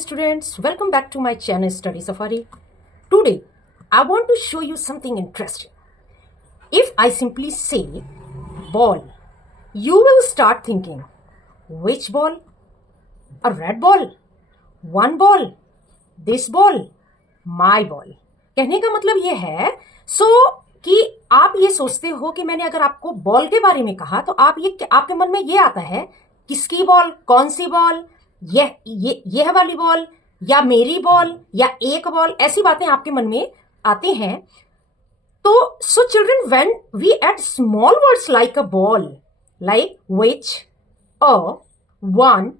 students, welcome back to my channel Study Safari. Today I want to show you something interesting. If I simply say ball, you will start thinking, which ball? A red ball? One ball? This ball? My ball. कहने का मतलब ये है कि आप ये सोचते हो कि मैंने अगर आपको बॉल के बारे में कहा तो आपके मन में ये आता है, किसकी बॉल, कौन सी बॉल, यह वाली बॉल या मेरी बॉल या एक बॉल, ऐसी बातें आपके मन में आती हैं. तो so children, when we add small words like a ball, like which, a, one,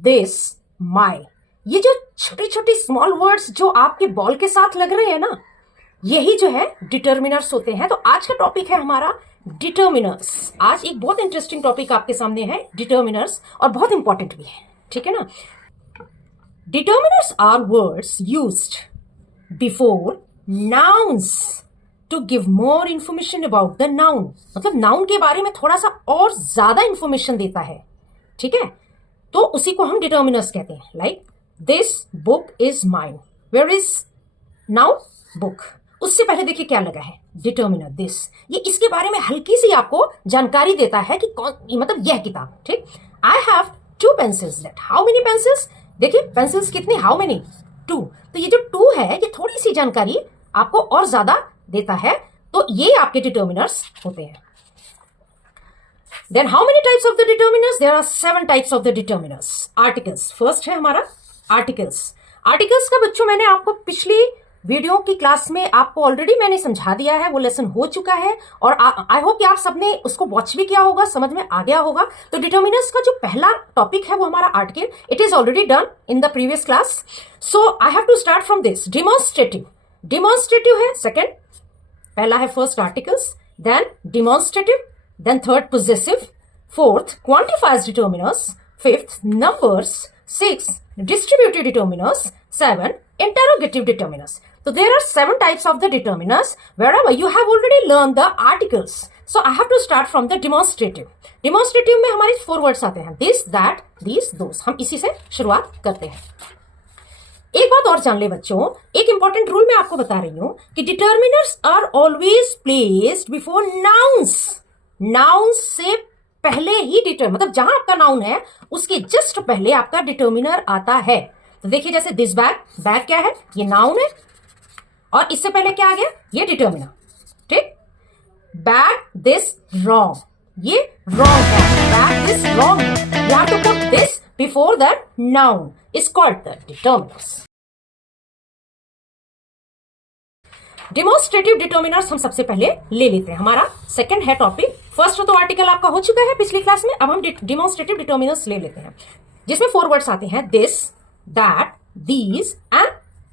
this, my, ये जो छोटे छोटे स्मॉल वर्ड्स जो आपके बॉल के साथ लग रहे हैं ना, यही जो है डिटर्मिनर्स होते हैं. तो आज का टॉपिक है हमारा डिटर्मिनर्स. आज एक बहुत इंटरेस्टिंग टॉपिक आपके सामने है, डिटर्मिनर्स, और बहुत इंपॉर्टेंट भी है. ठीक है ना. Determiners are words used before nouns to give more information about the noun. मतलब नाउन के बारे में थोड़ा सा और ज्यादा इंफॉर्मेशन देता है. ठीक है, तो उसी को हम डिटर्मिनर्स कहते हैं. Like this book is mine. Where is now book. उससे पहले देखिए क्या लगा है, डिटर्मिनर, दिस. ये इसके बारे में हल्की सी आपको जानकारी देता है कि कौन, मतलब यह किताब. ठीक. I have 2 pencils. That how many pencils. देखिए पेंसिल्स कितनी, हाउ मेनी, 2. तो ये जो 2 है ये थोड़ी सी जानकारी आपको और ज्यादा देता है. तो ये आपके डिटर्मिनर्स होते हैं. Then how many types of the determiners. There are 7 types of the determiners. Articles first है हमारा. आर्टिकल्स. आर्टिकल्स का बच्चों मैंने आपको पिछली वीडियो की क्लास में आपको ऑलरेडी मैंने समझा दिया है, वो लेसन हो चुका है और आई होप कि आप सबने उसको वॉच भी किया होगा, समझ में आ गया होगा. तो डिटर्मिनर्स का जो पहला टॉपिक है वो हमारा article. It is already done in the previous class. So I have to start from this. Demonstrative. Demonstrative है सेकेंड. पहला है first articles, then demonstrative, then third possessive, fourth quantifiers determiners, fifth numbers, six distributive determiners, 7 interrogative determiners. So there are 7 types of the determiners. Wherever you have already learned the articles, so I have to start from the demonstrative. Demonstrative में हमारे 4 words आते हैं, this, that, these, those. हम इसी से शुरुआत करते हैं. एक बात और जान ले बच्चों, एक इंपॉर्टेंट रूल मैं आपको बता रही हूं कि determiners are always placed before nouns. Nouns से पहले ही डिटर्मिनर, मतलब जहां आपका नाउन है उसके जस्ट पहले आपका डिटर्मिनर आता है. तो देखिए जैसे दिस बैग, बैग क्या है, ये नाउन है और इससे पहले क्या आ गया, ये डिटर्मिनर. ठीक. बैग दिस रॉन्ग, ये रॉन्ग है. बैग दिस रॉन्ग है. You have to put this before that noun. Is called the determiners. Demonstrative determiners हम सबसे पहले ले लेते हैं. हमारा सेकंड है टॉपिक. फर्स्ट तो आर्टिकल आपका हो चुका है पिछली क्लास में. अब हम डिमॉन्स्ट्रेटिव डिटर्मिनर्स ले लेते हैं जिसमें 4 वर्ड्स आते हैं, this, that, these and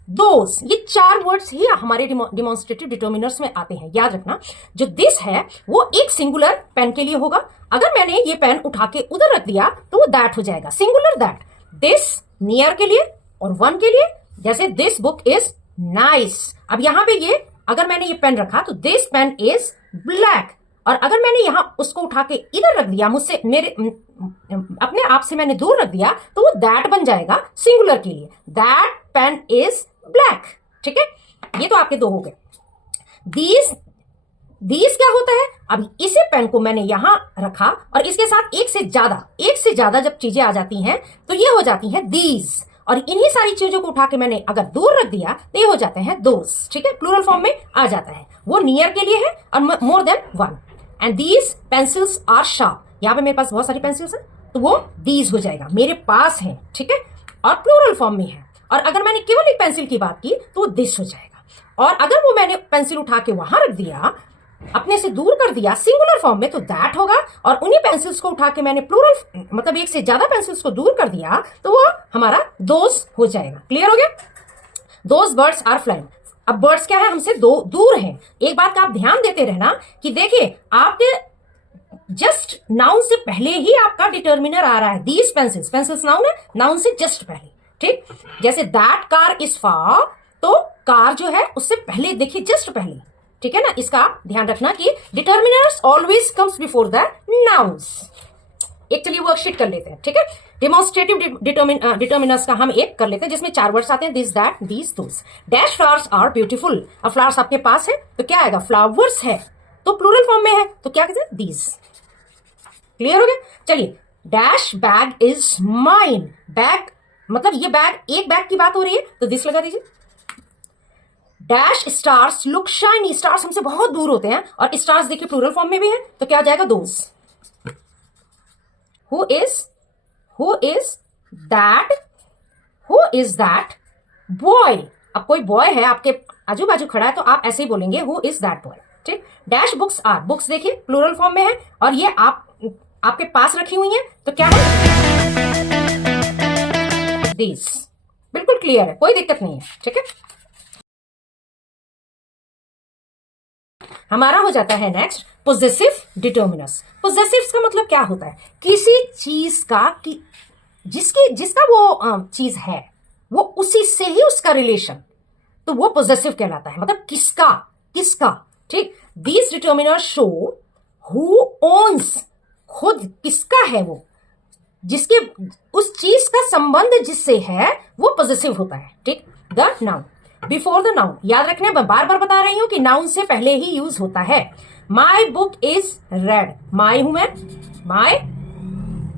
those. ये 4 वर्ड्स ही हमारे डिमॉन्स्ट्रेटिव डिटर्मिनर्स में आते हैं. याद रखना, जो दिस है वो एक सिंगुलर पेन के लिए होगा. अगर मैंने ये पेन उठा के उधर रख दिया तो वो दैट हो जाएगा, सिंगुलर दैट. दिस नियर के लिए और वन के लिए, जैसे दिस बुक इज नाइस. अब यहां पे ये अगर मैंने ये पेन रखा तो दिस पेन इज ब्लैक, और अगर मैंने यहां उसको उठा के इधर रख दिया, मुझसे मेरे अपने आप से मैंने दूर रख दिया, तो वो दैट बन जाएगा सिंगुलर के लिए. That pain is black. ठीक है, ये तो आपके 2 हो गए. दीज क्या होता है, अब इसी पेन को मैंने यहां रखा और इसके साथ एक से ज्यादा जब चीजें आ जाती हैं तो ये हो जाती हैं दीज, और इन्हीं सारी चीजों को उठा के मैंने अगर दूर रख दिया तो ये हो जाते हैं दोस. ठीक है, प्लूरल फॉर्म में आ जाता है. वो नियर के लिए है और more than 1. And these pencils are sharp. यहाँ पे मेरे पास बहुत सारी पेंसिल्स हैं तो वो दीज हो जाएगा, मेरे पास है. ठीक है, और प्लूरल फॉर्म में है. और अगर मैंने केवल एक पेंसिल की बात की तो वो दिस हो जाएगा. और अगर वो मैंने पेंसिल उठा के वहां रख दिया, अपने से दूर कर दिया सिंगुलर फॉर्म में, तो दैट होगा. और उन्हीं पेंसिल्स को उठा के मैंने प्लूरल, मतलब एक से ज्यादा पेंसिल्स को दूर कर दिया तो वो हमारा दोस हो जाएगा. क्लियर हो गया. दोस बर्ड्स आर फ्लाइंग. अब बर्ड्स क्या है, हमसे दूर हैं. एक बात का आप ध्यान देते रहना कि देखिए आपके जस्ट नाउन से पहले ही आपका डिटर्मिनर आ रहा है. दीज पेंसिल्स, पेंसिल्स नाउन है, नाउन से जस्ट पहले. ठीक, जैसे दैट कार इज फार, तो कार जो है उससे पहले देखिए, जस्ट पहले. ठीक है ना, इसका ध्यान रखना कि determiners always comes before the nouns. एक चलिए वर्कशीट कर लेते हैं. ठीक है, डेमोन्स्ट्रेटिव डिटर्मिनर्स का हम एक कर लेते हैं जिसमें 4 वर्ड्स आते हैं, this that these those. Dash flowers are beautiful. अब फ्लावर्स आपके पास है तो क्या आएगा, फ्लावर्स है तो प्लूरल फॉर्म में है तो क्या कहते हैं, दीज। क्लियर हो गया। चलिए, dash bag is mine. Bag मतलब ये बैग, एक बैग की बात हो रही है तो दिस लगा दीजिए। Dash stars look shiny. Stars हमसे बहुत दूर होते हैं और स्टार्स देखिए प्लूरल फॉर्म में भी है तो क्या आ जाएगा, those. Who is that boy. अब कोई बॉय है आपके आजू बाजू खड़ा है तो आप ऐसे ही बोलेंगे हु इज दैट बॉय। ठीक। Dash books are. बुक्स देखिए प्लूरल फॉर्म में है और ये आपके पास रखी हुई है तो क्या है, दिस। बिल्कुल क्लियर है, कोई दिक्कत नहीं है। ठीक है, हमारा हो जाता है नेक्स्ट पोजेसिव डिटर्मिनर्स। पोजेसिव्स का मतलब क्या होता है, किसी चीज का कि जिसका वो चीज है वो उसी से ही उसका रिलेशन, तो वो पोजेसिव कहलाता है। मतलब किसका। ठीक। These determiners show who owns. खुद किसका है वो, जिसके उस चीज का संबंध जिससे है वो पोजेसिव होता है। ठीक। The noun before the noun, याद रखने बार बार बता रही हूं कि नाउन से पहले ही यूज होता है। My book is red. My हूं मैं, माई,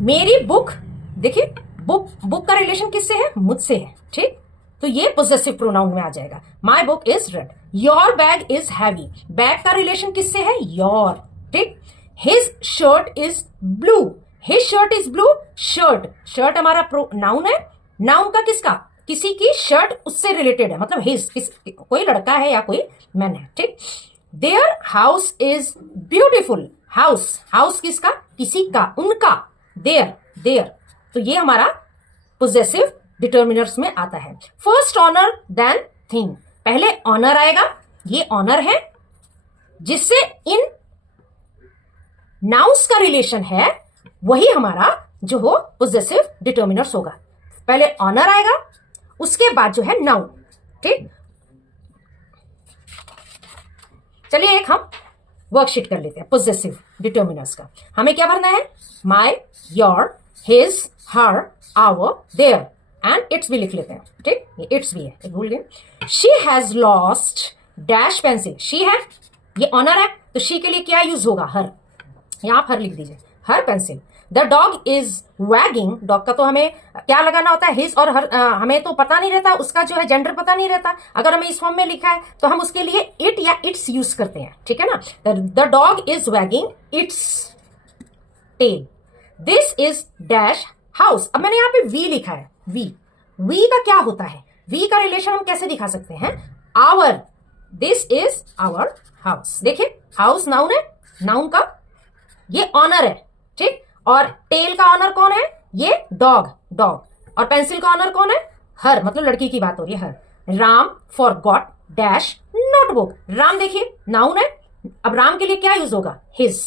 मेरी बुक। देखिए बुक का रिलेशन किससे है, मुझसे है। ठीक, तो ये पोजेसिव प्रोनाउन में आ जाएगा। माई book is red. Your bag is heavy. Bag का रिलेशन किससे है, योर। ठीक। His shirt is blue. His shirt is blue. Shirt हमारा नाउन है। नाउन का किसका, किसी की शर्ट उससे रिलेटेड है, मतलब हिज, कोई लड़का है या कोई मैन है। ठीक। Their house is beautiful. House किसका, किसी का, उनका। देयर तो ये हमारा पोजेसिव डिटर्मिनर्स में आता है। First owner then thing. पहले ऑनर आएगा, ये ऑनर है जिससे इन नाउन्स का रिलेशन है, वही हमारा जो हो पोजेसिव डिटर्मिनर्स होगा। पहले ऑनर आएगा, उसके बाद जो है नाउन। ठीक। चलिए एक हम वर्कशीट कर लेते हैं पोजेसिव डिटर्मिनर्स का। हमें क्या भरना है, my, your, his, her, our, their and its भी लिख लेते हैं। ठीक, ये इट्स भी है, भूल गए। She has lost dash pencil. She है, ये ऑनर है तो शी के लिए क्या यूज होगा, हर। यहां आप हर लिख दीजिए, her pencil. The dog is wagging. Dog का तो हमें क्या लगाना होता है, हिज और हर। हमें तो पता नहीं रहता, उसका जो है जेंडर पता नहीं रहता। अगर हमें इस फॉर्म में लिखा है तो हम उसके लिए इट या इट्स यूज करते हैं। ठीक है ना। The dog is wagging its tail. This is dash house. अब मैंने यहां पे वी लिखा है, वी का क्या होता है, वी का रिलेशन हम कैसे दिखा सकते हैं, our. This is our house. देखिए हाउस नाउन है, नाउन का ये ऑनर है। ठीक। और टेल का ऑनर कौन है, ये डॉग। और पेंसिल का ऑनर कौन है, हर, मतलब लड़की की बात हो रही है, her. Ram forgot dash notebook. Ram देखिए नाउन है, अब राम के लिए क्या यूज होगा, हिज।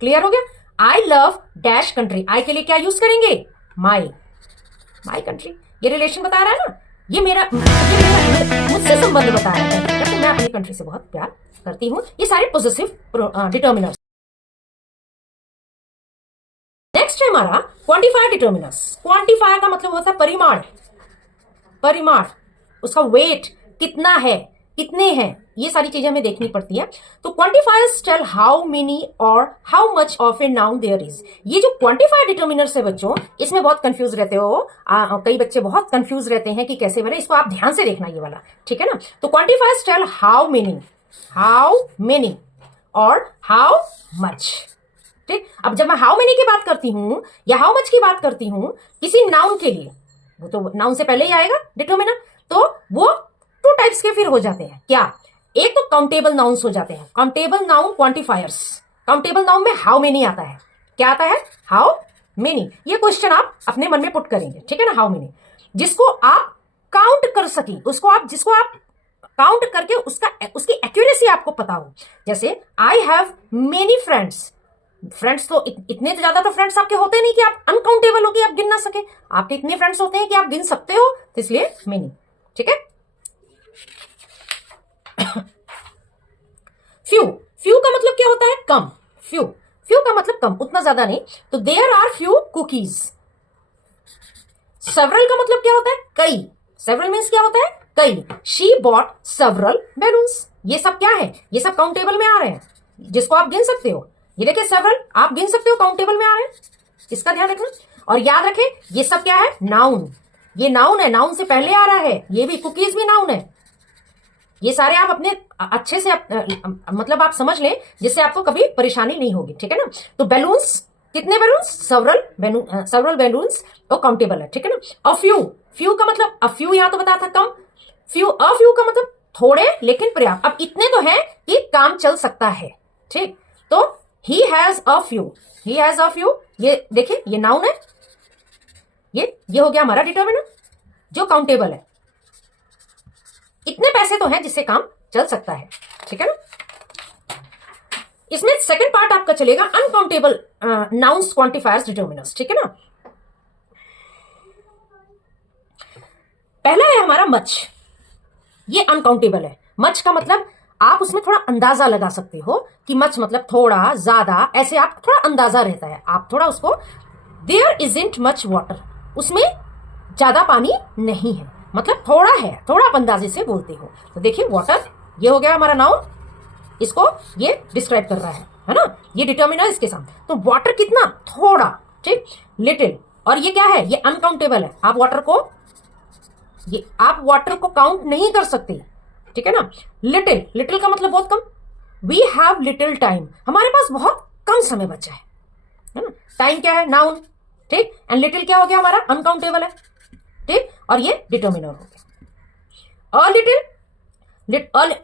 क्लियर हो गया। I love dash country. I के लिए क्या यूज करेंगे, माई कंट्री। ये रिलेशन बता रहा है ना, ये मेरा मुझसे संबंध बता रहा है कि मैं अपनी कंट्री से बहुत प्यार करती हूं। ये सारे पोजेसिव डिटर्मिनर्स। नेक्स्ट है हमारा क्वांटिफायर डिटर्मिनर्स। क्वांटिफायर का मतलब होता है परिमाण, उसका वेट कितना है, कितने हैं, ये सारी चीजें हमें देखनी पड़ती है। तो क्वांटिफायर्स टेल हाउ मेनी और how much of a noun there is. ये जो क्वांटिफायर डिटर्मिनर्स है बच्चों, इसमें बहुत कंफ्यूज रहते हो। कई बच्चे बहुत कंफ्यूज रहते हैं कि कैसे बने, इसको आप ध्यान से देखना ये वाला। ठीक है ना। तो क्वांटिफायर्स टेल हाउ मेनी और हाउ मच। ठीक। अब जब मैं हाउ मेनी की बात करती हूं या हाउ मच की बात करती हूं किसी नाउन के लिए, वो तो नाउन से पहले ही आएगा डिटर्मिनर, तो वो 2 टाइप्स के फिर हो जाते हैं। क्या, एक तो काउंटेबल नाउन्स हो जाते हैं, countable noun quantifiers. Countable noun में हाउ मेनी आता है। क्या आता है, हाउ मेनी। ये क्वेश्चन आप अपने मन में पुट करेंगे। ठीक है ना। हाउ मेनी, जिसको आप काउंट कर सकें, जिसको आप काउंट करके उसकी एक्यूरेसी आपको पता हो। जैसे I have many friends. Friends तो इतने ज्यादा तो फ्रेंड्स आपके होते नहीं कि आप अनकाउंटेबल हो कि आप गिन ना सके। आपके इतने फ्रेंड्स होते हैं कि आप गिन सकते हो, तो इसलिए मेनी। ठीक है। फ्यू का मतलब क्या होता है, कम। फ्यू फ्यू का मतलब कम, उतना ज्यादा नहीं, तो there are few cookies. Several का मतलब क्या होता है? कई। सेवरल मीन्स क्या होता है? कई। She bought several balloons. ये सब क्या है? ये सब काउंटेबल में आ रहे हैं, जिसको आप गिन सकते हो। ये देखिए सेवरल आप गिन सकते हो, काउंटेबल में आ रहे हैं, इसका ध्यान रखना। और याद रखें ये सब क्या है? नाउन। ये नाउन है, नाउन से पहले आ रहा है। ये भी कुकीज भी नाउन है। ये सारे आप अपने अच्छे से मतलब आप समझ लें, जिससे आपको कभी परेशानी नहीं होगी, ठीक है ना। तो बैलून्स, कितने बैलून्स? सेवरल बैलून्स, और काउंटेबल है, ठीक है ना। अ फ्यू, फ्यू का मतलब अ फ्यू, यहां तो बताया था कम। फ्यू, अ फ्यू का मतलब थोड़े लेकिन पर्याप्त। अब इतने तो है कि काम चल सकता है, ठीक। तो he has a few, he has a few, ये देखिए ये नाउन है, ये हो गया हमारा डिटर्मिनर जो काउंटेबल है। इतने पैसे तो हैं जिससे काम चल सकता है, ठीक है ना। इसमें सेकंड पार्ट आपका चलेगा अनकाउंटेबल नाउन्स क्वांटिफायर्स डिटर्मिनर्स, ठीक है ना। पहला है हमारा मच, ये अनकाउंटेबल है। मच का मतलब आप उसमें थोड़ा अंदाजा लगा सकते हो कि मच मतलब थोड़ा, ज्यादा, ऐसे आप थोड़ा अंदाजा रहता है, आप थोड़ा उसको। देयर इजंट मच वाटर, उसमें ज्यादा पानी नहीं है, मतलब थोड़ा है, थोड़ा आप अंदाजे से बोलते हो। तो देखिए वाटर, ये हो गया हमारा नाउन, इसको ये डिस्क्राइब कर रहा है ना, ये डिटर्मिनर इसके साथ। तो वाटर कितना? थोड़ा, ठीक। लिटिल, और ये क्या है? ये अनकाउंटेबल है। आप वाटर को काउंट नहीं कर सकते, ठीक है ना। लिटिल, लिटिल का मतलब बहुत कम। वी हैव लिटिल टाइम, हमारे पास बहुत कम समय बचा है ना। टाइम क्या है? नाउन, ठीक। एंड लिटिल क्या हो गया हमारा? अनकाउंटेबल है, ठीक। और ये डिटर्मिनर हो गया। अ लिटिल,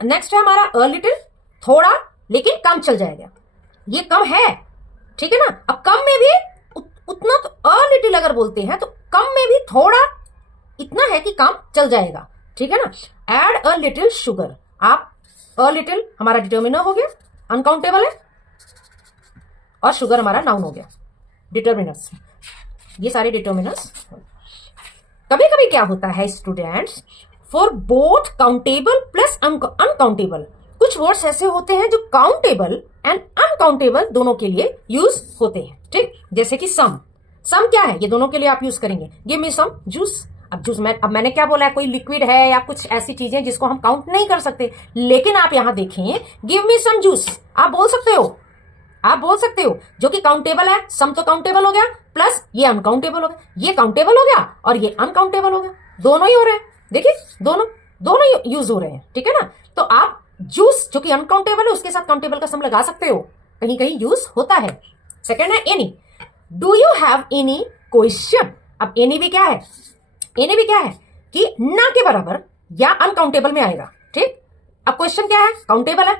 नेक्स्ट है हमारा अ लिटिल, थोड़ा लेकिन कम चल जाएगा, ये कम है, ठीक है ना। अब कम में भी उतना, तो अ लिटिल अगर बोलते हैं तो कम में भी थोड़ा इतना है कि काम चल जाएगा, ठीक है ना। एड अ लिटिल शुगर, आप अ लिटिल हमारा डिटर्मिनर हो गया, अनकाउंटेबल है, और शुगर हमारा नाउन हो गया। डिटर्मिनर्स, ये सारे डिटर्मिनर्स। कभी कभी क्या होता है students, for both countable plus uncountable, कुछ वर्ड्स ऐसे होते हैं जो काउंटेबल एंड अनकाउंटेबल दोनों के लिए यूज होते हैं, ठीक। जैसे कि सम, सम क्या है? ये दोनों के लिए आप यूज करेंगे। गिव मी सम जूस, अब जूस अब मैंने क्या बोला है? कोई लिक्विड है या कुछ ऐसी चीजें जिसको हम काउंट नहीं कर सकते, लेकिन आप यहां देखें, गिव मी सम जूस, आप बोल सकते हो, आप बोल सकते हो, जो कि काउंटेबल है। सम तो काउंटेबल हो गया, प्लस ये अनकाउंटेबल हो गया, ये काउंटेबल हो गया और ये अनकाउंटेबल हो गया, दोनों ही हो रहे हैं। देखिए दोनों दोनों यूज हो रहे हैं, ठीक है ना। तो आप जूस जो कि अनकाउंटेबल है उसके साथ काउंटेबल का सम लगा सकते हो, कहीं कहीं यूज होता है। सेकेंड है any, do you have any question. अब एनी भी क्या है? एनी भी क्या है कि ना के बराबर या अनकाउंटेबल में आएगा, ठीक। अब क्वेश्चन क्या है? काउंटेबल है,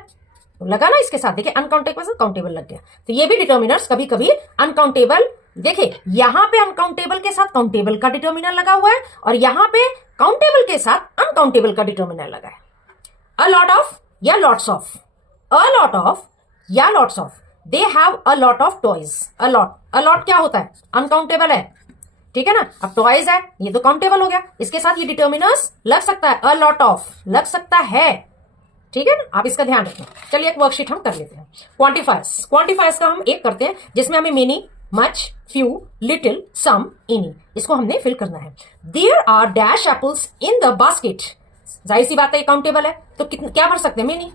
तो लगा ना इसके साथ, देखिए अनकाउंटेबल से काउंटेबल लग गया। तो ये भी डिटर्मिनर्स कभी कभी अनकाउंटेबल, देखिए यहां पे अनकाउंटेबल के साथ काउंटेबल का डिटर्मिनर लगा हुआ है, और यहां पे काउंटेबल के साथ अनकाउंटेबल का डिटर्मिनर लगा है। अ लॉट ऑफ या lots of, a lot of या lots of, they have a lot of toys. A lot क्या होता है? अनकाउंटेबल है, ठीक है ना। अब टॉयज है, ये तो काउंटेबल हो गया, इसके साथ ये डिटर्मिनर्स लग सकता है, अ लॉट ऑफ लग सकता है, ठीक है ना। आप इसका ध्यान रखें। चलिए एक वर्कशीट हम कर लेते हैं। क्वांटिफायर्स, क्वांटिफायर्स का हम एक करते हैं जिसमें हमें many, much, few, little, some, any, इसको हमने फिल करना है। There are dash apples in the basket, जाहिर सी बात है काउंटेबल है, तो कितने क्या भर सकते हैं? मेनी,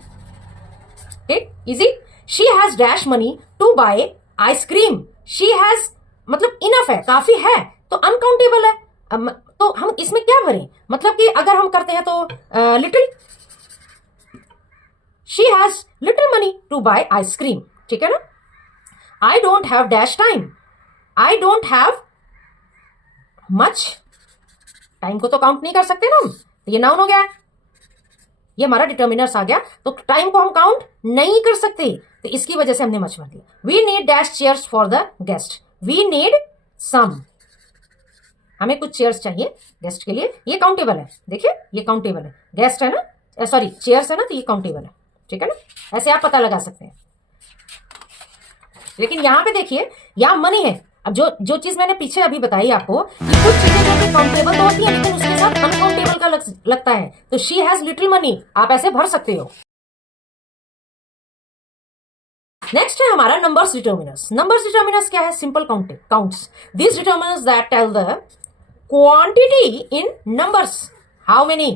ठीक, easy. She has dash money to buy ice cream, she has मतलब इनफ है, काफी है, तो अनकाउंटेबल है। तो हम इसमें क्या भरें? मतलब कि अगर हम करते हैं तो little, she has little money to buy ice cream, ठीक है ना। I don't have dash time, I don't have much time, को तो काउंट नहीं कर सकते ना हम, तो ये नाउन हो गया, ये हमारा डिटर्मिनर्स आ गया। तो टाइम को हम काउंट नहीं कर सकते, तो इसकी वजह से हमने मच भर दिया। We need dash chairs for the guest, we need some, हमें कुछ चेयर्स चाहिए गेस्ट के लिए, ये काउंटेबल है, देखिए ये काउंटेबल है, गेस्ट है ना, सॉरी चेयर्स है ना, तो ये काउंटेबल है, ठीक है ना। ऐसे आप पता लगा सकते हैं। लेकिन यहां पे देखिए यहां मनी है। अब जो चीज मैंने पीछे अभी बताई आपको, कि कुछ चीजें जो कि काउंटेबल तो होती है लेकिन उसके साथ अनकाउंटेबल का लगता है, तो शी हैज लिटिल मनी आप ऐसे भर सकते हो। नेक्स्ट है हमारा नंबर्स डिटर्मिनर्स। नंबर्स डिटर्मिनर्स क्या है? Simple counts. This determiners that tell the quantity in numbers, how many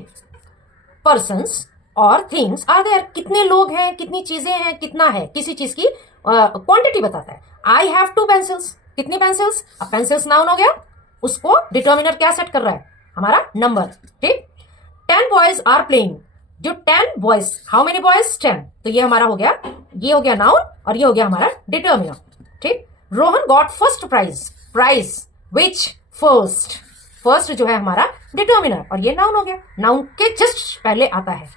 persons और थिंग्स आर देयर, कितने लोग हैं, कितनी चीजें हैं, कितना है, किसी चीज की क्वांटिटी बताता है। आई हैव 2 पेंसिल्स, कितनी पेंसिल्स? अब पेंसिल्स नाउन हो गया, उसको डिटर्मिनर क्या सेट कर रहा है? हमारा नंबर। ठीक। 10 बॉयज आर प्लेइंग, जो 10 बॉयज, हाउ मेनी बॉयज? 10, तो ये हमारा हो गया, ये हो गया नाउन और ये हो गया हमारा डिटर्मिनर। ठीक। Rohan got first prize, prize which first, first जो है हमारा डिटर्मिनर और ये नाउन हो गया, नाउन के जस्ट पहले आता है।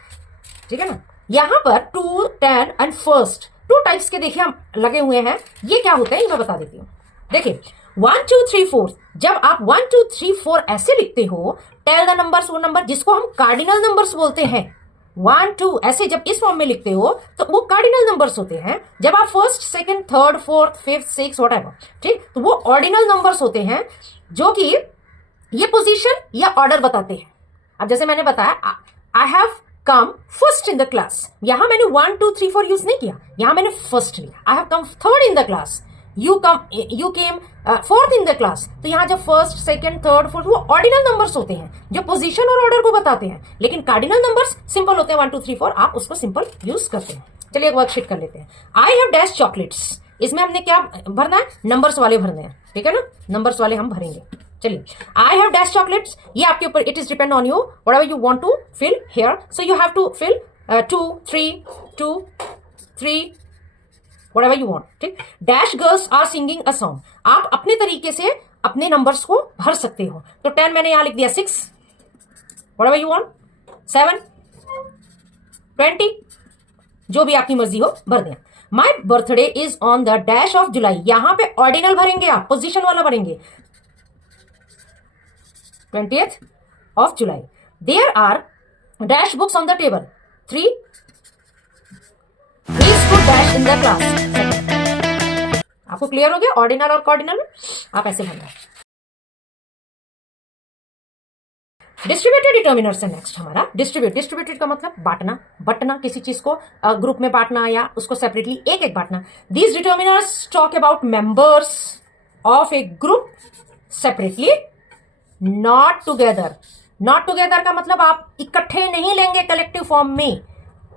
ठीक है ना। यहां पर 2, 10 एंड फर्स्ट 2 टाइप्स के देखिए हम लगे हुए हैं। ये क्या होते हैं ये मैं बता देती हूँ। देखिए 1 2 3 4, जब आप 1 2 3 4 ऐसे लिखते हो, टेल द नंबर्स, वो नंबर जिसको हम कार्डिनल नंबर्स बोलते हैं, 1 2 ऐसे जब इस फॉर्म में लिखते हो तो वो कार्डिनल नंबर्स होते हैं। जब आप first, second, third, fourth, fifth, six whatever, ठीक, तो वो ऑर्डिनल नंबर्स होते हैं जो कि ये पोजीशन या ऑर्डर बताते हैं। अब जैसे मैंने बताया, I have come first in the class, यहां मैंने 1 2 3 4 यूज नहीं किया, यहां मैंने फर्स्ट लिया। I have come third in the class, you came fourth in the class, तो यहां जब फर्स्ट, सेकंड, थर्ड, फोर्थ, वो ऑर्डिनल नंबर्स होते हैं जो पोजीशन और ऑर्डर को बताते हैं। लेकिन कार्डिनल नंबर्स सिंपल होते हैं, 1 2 3 4, आप उसको सिंपल यूज करते हैं। चलिए एक वर्कशीट कर लेते हैं। आई हैव डैश चॉकलेट्स, इसमें हमने क्या भरना है? नंबर्स वाले भरने हैं। ठीक है ना, नंबर्स वाले हम भरेंगे। चलिए, आई हैव डैश चॉकलेट्स, ये आपके ऊपर, it is depend on you, whatever you want to fill here, so you have to fill 2 3 whatever you want. ठीक। Dash girls are singing a song, आप अपने तरीके से अपने नंबर्स को भर सकते हो। तो 10 मैंने यहां लिख दिया, 6 व्हाटएवर यू वांट, 7 20, जो भी आपकी मर्जी हो भर दें। My birthday is on the dash of July, यहां पे ऑर्डिनल भरेंगे आप, पोजिशन वाला भरेंगे, 20th of July. There are dash books on the table. 3. He stood dash in the class. आपको क्लियर हो गया ऑर्डिनल और कॉर्डिनल में? आप ऐसे भरना है। डिस्ट्रीब्यूटेड डिटर्मिनर्स है नेक्स्ट हमारा। डिस्ट्रीब्यूटेड का मतलब बांटना, बंटना, किसी चीज को ग्रुप में बांटना या उसको सेपरेटली एक एक बांटना। These determiners talk about members of A group separately, not together. Not together का मतलब आप इकट्ठे नहीं लेंगे कलेक्टिव फॉर्म में,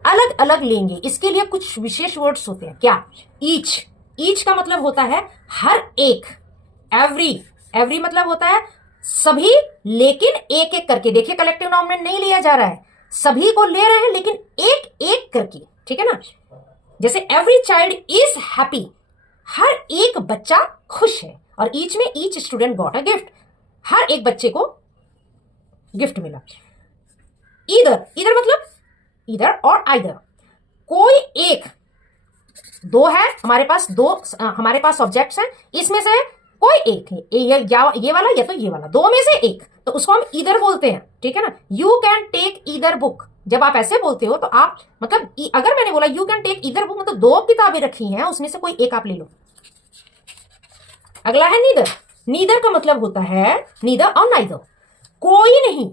अलग अलग लेंगे। इसके लिए कुछ विशेष वर्ड्स होते हैं। क्या? ईच का मतलब होता है हर एक, एवरी मतलब होता है सभी, लेकिन एक एक करके। देखिए कलेक्टिव नाउन में नहीं लिया जा रहा है, सभी को ले रहे हैं लेकिन एक एक करके। ठीक है ना। जैसे एवरी चाइल्ड इज हैप्पी, हर एक बच्चा खुश है। और ईच में each student got a gift, हर एक बच्चे को गिफ्ट मिला। ईदर मतलब ईदर और आइदर, कोई एक, दो है हमारे पास, हमारे पास ऑब्जेक्ट्स हैं, इसमें से कोई एक है, ये वाला या तो ये वाला, दो में से एक, तो उसको हम ईदर बोलते हैं। ठीक है ना। You can take either book, जब आप ऐसे बोलते हो तो आप मतलब, अगर मैंने बोला you can take either book, मतलब 2 किताबें रखी हैं, उसमें से कोई एक आप ले लो। अगला है नीदर का मतलब होता है नीदर और नाइदर, कोई नहीं,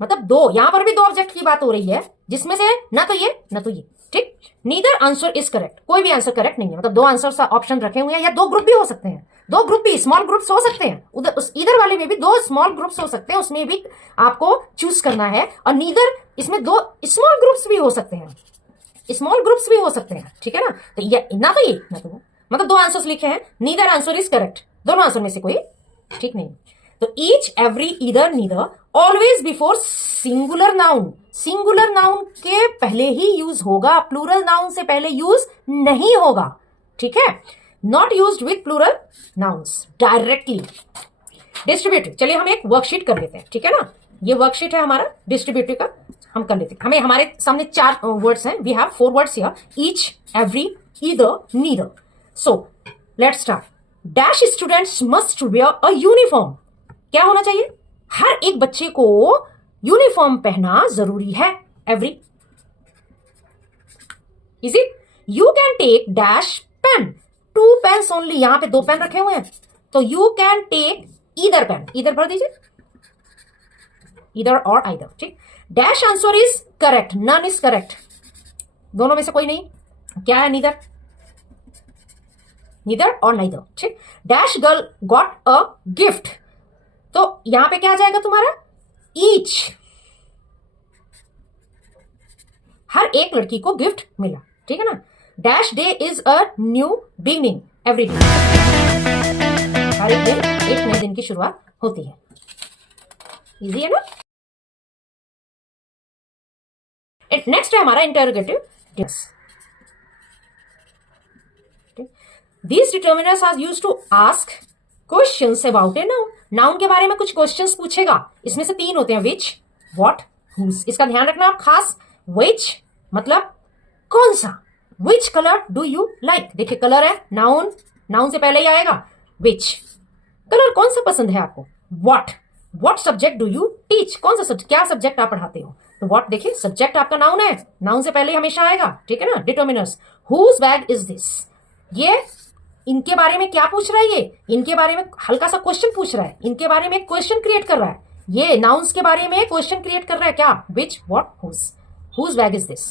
मतलब 2, यहां पर भी 2 ऑब्जेक्ट की बात हो रही है, जिसमें से ना तो ये ना तो ये। ठीक। नीदर आंसर इज करेक्ट, कोई भी आंसर करेक्ट नहीं है, मतलब 2 आंसर ऑप्शन रखे हुए हैं, या 2 ग्रुप भी हो सकते हैं, 2 ग्रुप भी स्मॉल ग्रुप्स हो सकते हैं। उधर उस इधर वाले में भी 2 स्मॉल ग्रुप्स हो सकते हैं, उसमें भी आपको चूज करना है। और नीदर, इसमें 2 स्मॉल ग्रुप्स भी हो सकते हैं, ठीक है ना। तो ये ना तो ये ना तो वो, मतलब 2 आंसर्स लिखे हैं, नीदर आंसर इज करेक्ट, दोनों आंसर में से कोई ठीक नहीं। तो each, every, either, neither always before singular noun, singular noun के पहले ही यूज होगा, प्लूरल नाउन से पहले यूज नहीं होगा। ठीक है। Not used with plural nouns directly. Distributive, चलिए हम एक वर्कशीट कर लेते हैं। ठीक है ना, ये वर्कशीट है हमारा डिस्ट्रीब्यूटिव का, हम कर लेते हैं। हमें हमारे सामने 4 वर्ड्स हैं, we have 4 words here, each, every, either, neither. So let's start. Dash students must wear a uniform, क्या होना चाहिए? हर एक बच्चे को यूनिफॉर्म पहनना जरूरी है। Every. Is it? You can take dash pen, 2 pens only, यहां पे 2 पेन रखे हुए हैं, तो you can take either pen, either भर दीजिए, ईदर और आइदर। ठीक। Dash answer is correct, none is correct, दोनों में से कोई नहीं। क्या है? नीदर। नीदर और नाइदर, ठीक। Dash girl got a gift, तो यहां पे क्या आ जाएगा तुम्हारा, ईच, हर एक लड़की को गिफ्ट मिला, ठीक है ना। Dash day is a new beginning every day, हर एक दिन एक नए दिन की शुरुआत होती है। इजी है ना। नेक्स्ट है हमारा interrogative. These determiners are used to ask questions about a noun. Noun के बारे में कुछ क्वेश्चंस पूछेगा, इसमें से 3 होते हैं, which, what, whose। इसका ध्यान रखना आप खास। which मतलब कौन सा, which color do you like, देखिए कलर है, नाउन, नाउन से पहले ही आएगा which, कलर कौन सा पसंद है आपको। what subject do you teach, कौन सा सब्जेक्ट, क्या सब्जेक्ट आप पढ़ाते हो। तो what देखिए सब्जेक्ट आपका नाउन है, नाउन से पहले ही हमेशा आएगा, ठीक है ना। Determiners, whose bag is this, ये इनके बारे में क्या पूछ रहा है, ये इनके बारे में हल्का सा क्वेश्चन पूछ रहा है, इनके बारे में क्वेश्चन क्रिएट कर रहा है, ये नाउन्स के बारे में क्वेश्चन क्रिएट कर रहा है, क्या, which, what, whose bag is this।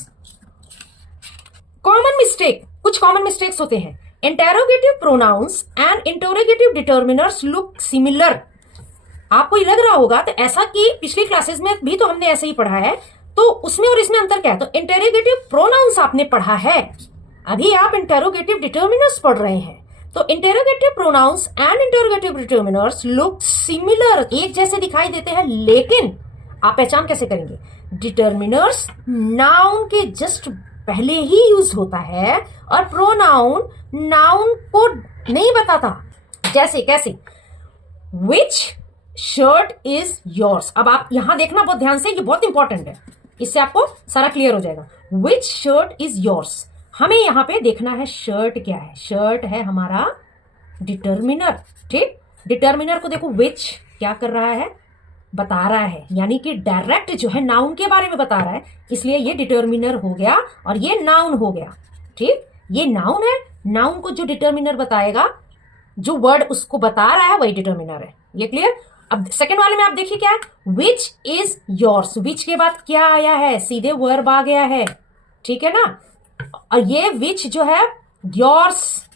Common mistake, कुछ कॉमन मिस्टेक्स होते हैं। Interrogative pronouns and interrogative determiners look similar, आपको ये लग रहा होगा तो ऐसा कि पिछली क्लासेस में भी तो हमने ऐसे ही पढ़ा है, तो उसमें और इसमें अंतर क्या है। तो इंटेरोगेटिव प्रोनाउंस आपने पढ़ा है, अभी आप इंटेरोगेटिव डिटर्मिनर्स पढ़ रहे हैं। तो interrogative pronouns and interrogative determiners look similar, एक जैसे दिखाई देते हैं, लेकिन आप पहचान कैसे करेंगे। डिटर्मिनर्स नाउन के जस्ट पहले ही यूज होता है और प्रोनाउन नाउन को नहीं बताता। जैसे कैसे, विच शर्ट इज योर्स, अब आप यहां देखना बहुत ध्यान से, ये बहुत इंपॉर्टेंट है, इससे आपको सारा क्लियर हो जाएगा। विच शर्ट इज योर्स, हमें यहां पे देखना है शर्ट क्या है, शर्ट है हमारा डिटर्मिनर, ठीक। डिटर्मिनर को देखो, विच क्या कर रहा है, बता रहा है, यानी कि डायरेक्ट जो है नाउन के बारे में बता रहा है, इसलिए ये डिटर्मिनर हो गया और ये नाउन हो गया, ठीक। ये नाउन है, नाउन को जो डिटर्मिनर बताएगा, जो वर्ड उसको बता रहा है वही डिटर्मिनर है, ये क्लियर। अब सेकेंड वाले में आप देखिए क्या है, विच इज योर्स, विच के बाद क्या आया है, सीधे वर्ब आ गया है, ठीक है ना। और ये विच जो है योर्स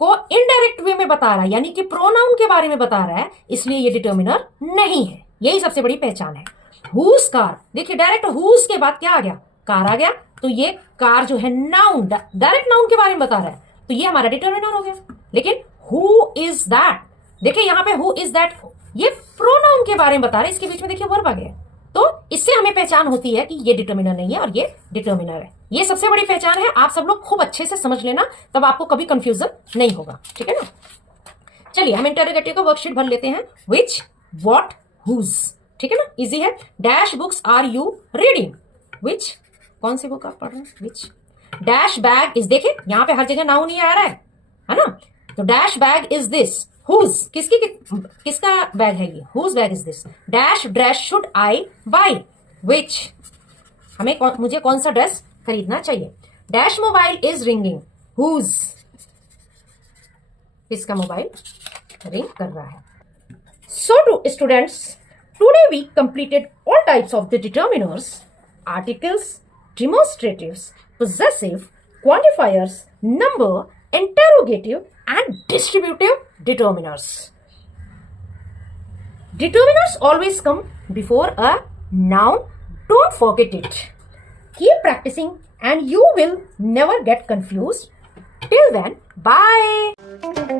को इनडायरेक्ट वे में बता रहा है, यानी कि प्रोनाउन के बारे में बता रहा है, इसलिए ये डिटर्मिनर नहीं है, यही सबसे बड़ी पहचान है। हुज कार, देखिए डायरेक्ट हुज के बाद क्या आ गया, कार आ गया, तो ये कार जो है नाउन, डायरेक्ट नाउन के बारे में बता रहा है, तो ये हमारा डिटर्मिनर हो गया। लेकिन हु इज दैट, देखिए यहां पे हु इज दैट, ये प्रोनाउन के बारे में बता रहा है, इसके बीच में देखिए वर्ब आ गया, तो इससे हमें पहचान होती है कि ये डिटर्मिनर नहीं है और ये डिटर्मिनर है। ये सबसे बड़ी पहचान है, आप सब लोग खूब अच्छे से समझ लेना, तब आपको कभी कंफ्यूजन नहीं होगा, ठीक है ना। चलिए हम इंटरोगेटिव का वर्कशीट भर लेते हैं। विच, व्हाट, हुज, ठीक है ना, इजी है। Dash books are you reading, which, कौन सी बुक आप पढ़ रहे हैं, विच। डैश बैग इज, देखिए यहां पे हर जगह नाउन ही आ रहा है ना। तो dash bag is this, whose, किसका बैग है ये, whose bag is this. Dash dress should I buy, which, मुझे कौन सा ड्रेस खरीदना चाहिए। Dash mobile is ringing, whose, किसका मोबाइल रिंग कर रहा है। So to students, today we completed all types of the determiners, articles, demonstratives, possessive, quantifiers, number, interrogative and distributive determiners. Determiners always come before a noun. Don't forget it. Keep practicing and you will never get confused. Till then, bye.